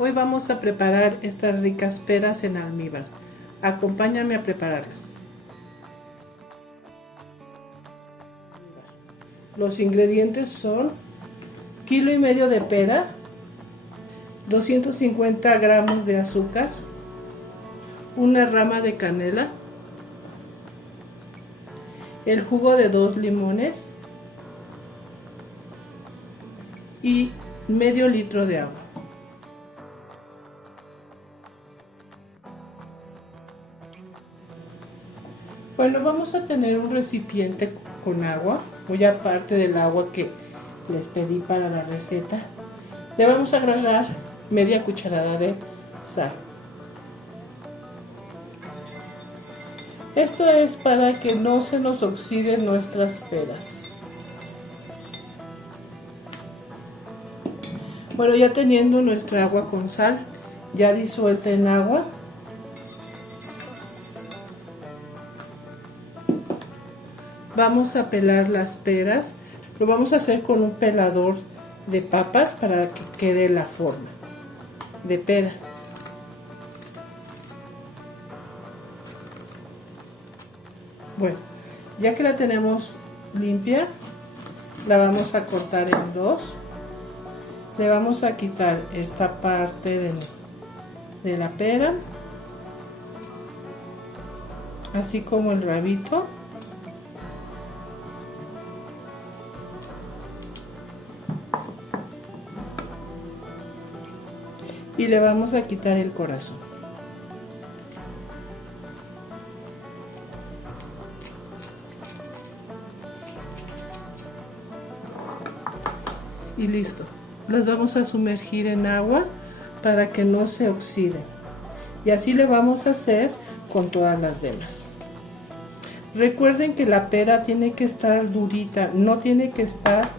Hoy vamos a preparar estas ricas peras en almíbar. Acompáñame a prepararlas. Los ingredientes son 1,5 kg de pera, 250 gramos de azúcar, una rama de canela, el jugo de 2 limones y medio litro de agua. Bueno, vamos a tener un recipiente con agua, muy aparte del agua que les pedí para la receta. Le vamos a agregar media cucharada de sal. Esto es para que no se nos oxiden nuestras peras. Bueno, ya teniendo nuestra agua con sal, ya disuelta en agua, vamos a pelar las peras. Lo vamos a hacer con un pelador de papas para que quede la forma de pera. Bueno, ya que la tenemos limpia, la vamos a cortar en dos. Le vamos a quitar esta parte de la pera, así como el rabito. Y le vamos a quitar el corazón. Y listo. Las vamos a sumergir en agua para que no se oxiden. Y así le vamos a hacer con todas las demás. Recuerden que la pera tiene que estar durita, no tiene que estar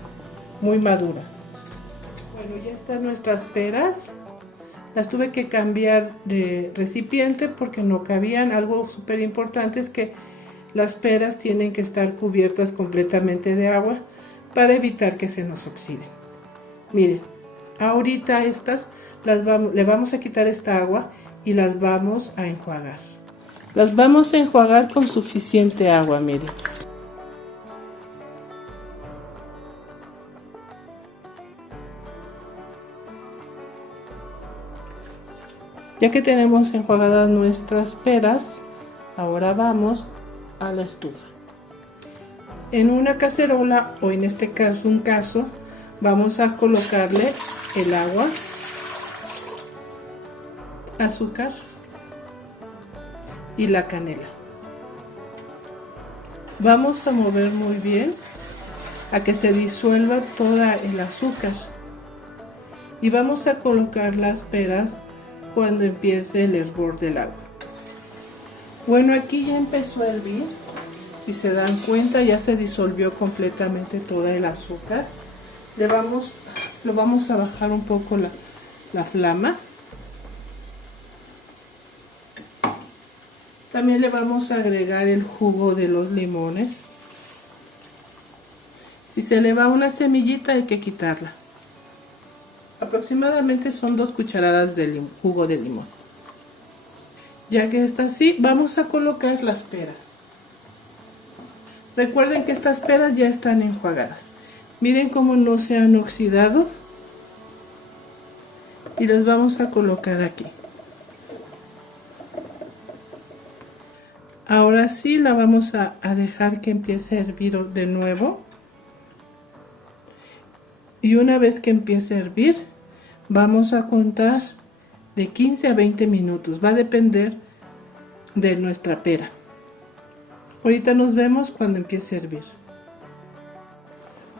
muy madura. Bueno, ya están nuestras peras. Las tuve que cambiar de recipiente porque no cabían. Algo súper importante es que las peras tienen que estar cubiertas completamente de agua para evitar que se nos oxiden. Miren, ahorita estas le vamos a quitar esta agua y las vamos a enjuagar. Las vamos a enjuagar con suficiente agua, miren. Ya que tenemos enjuagadas nuestras peras, ahora vamos a la estufa. En una cacerola, o en este caso un cazo, vamos a colocarle el agua, azúcar y la canela. Vamos a mover muy bien a que se disuelva toda el azúcar. Y vamos a colocar las peras cuando empiece el hervor del agua. Bueno, aquí ya empezó a hervir. Si se dan cuenta, ya se disolvió completamente toda el azúcar. Lo vamos a bajar un poco la flama. También le vamos a agregar el jugo de los limones. Si se le va una semillita hay que quitarla. Aproximadamente son 2 cucharadas de jugo de limón. Ya que está así, vamos a colocar las peras. Recuerden que estas peras ya están enjuagadas. Miren cómo no se han oxidado. Y las vamos a colocar aquí. Ahora sí la vamos a dejar que empiece a hervir de nuevo. Y una vez que empiece a hervir, vamos a contar de 15 a 20 minutos. Va a depender de nuestra pera. Ahorita nos vemos cuando empiece a hervir.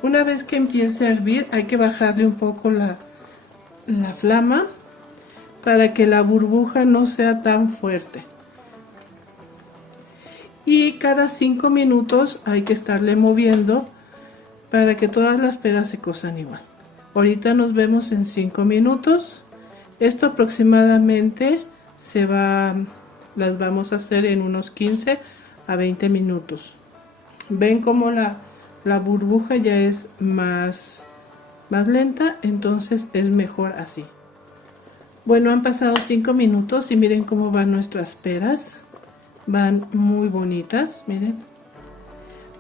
Una vez que empiece a hervir, hay que bajarle un poco la flama para que la burbuja no sea tan fuerte. Y cada 5 minutos hay que estarle moviendo para que todas las peras se cosan igual. Ahorita nos vemos en 5 minutos. Esto aproximadamente las vamos a hacer en unos 15 a 20 minutos. Ven como la burbuja ya es más lenta, entonces es mejor así. Bueno, han pasado 5 minutos y miren cómo van nuestras peras. Van muy bonitas, miren.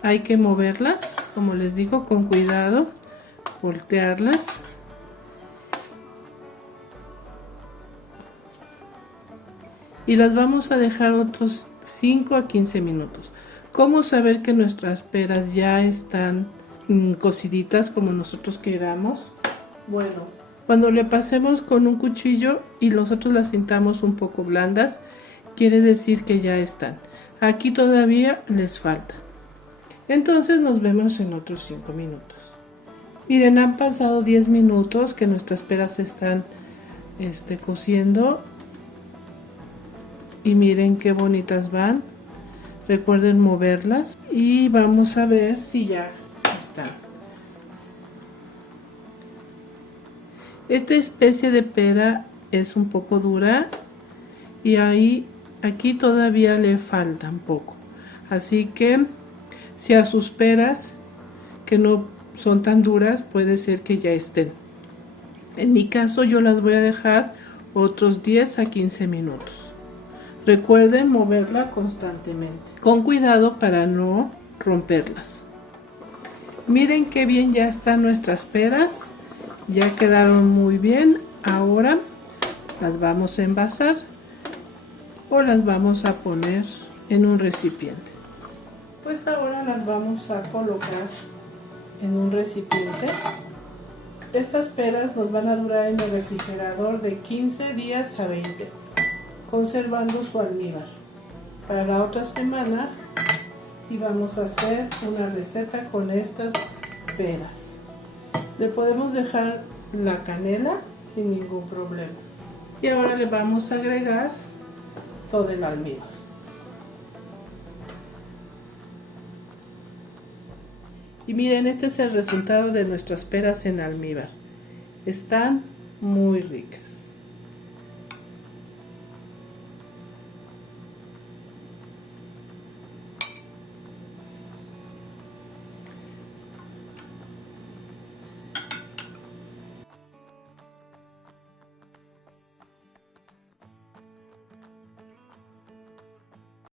Hay que moverlas, como les digo, con cuidado, voltearlas. Y las vamos a dejar otros 5 a 15 minutos. ¿Cómo saber que nuestras peras ya están cociditas como nosotros queramos? Bueno, cuando le pasemos con un cuchillo y nosotros las sintamos un poco blandas, quiere decir que ya están. Aquí todavía les falta. Entonces nos vemos en otros 5 minutos. Miren, han pasado 10 minutos que nuestras peras están cociendo. Y miren qué bonitas van. Recuerden moverlas. Y vamos a ver si ya están. Esta especie de pera es un poco dura. Y aquí todavía le falta un poco. Así que si a sus peras que no son tan duras, puede ser que ya estén. En mi caso yo las voy a dejar otros 10 a 15 minutos. Recuerden moverla constantemente, con cuidado para no romperlas. Miren qué bien ya están nuestras peras, ya quedaron muy bien. Ahora las vamos a envasar o las vamos a poner en un recipiente. Pues ahora las vamos a colocar en un recipiente. Estas peras nos van a durar en el refrigerador de 15 días a 20, conservando su almíbar. Para la otra semana y vamos a hacer una receta con estas peras. Le podemos dejar la canela sin ningún problema. Y ahora le vamos a agregar todo el almíbar. Y miren, este es el resultado de nuestras peras en almíbar. Están muy ricas.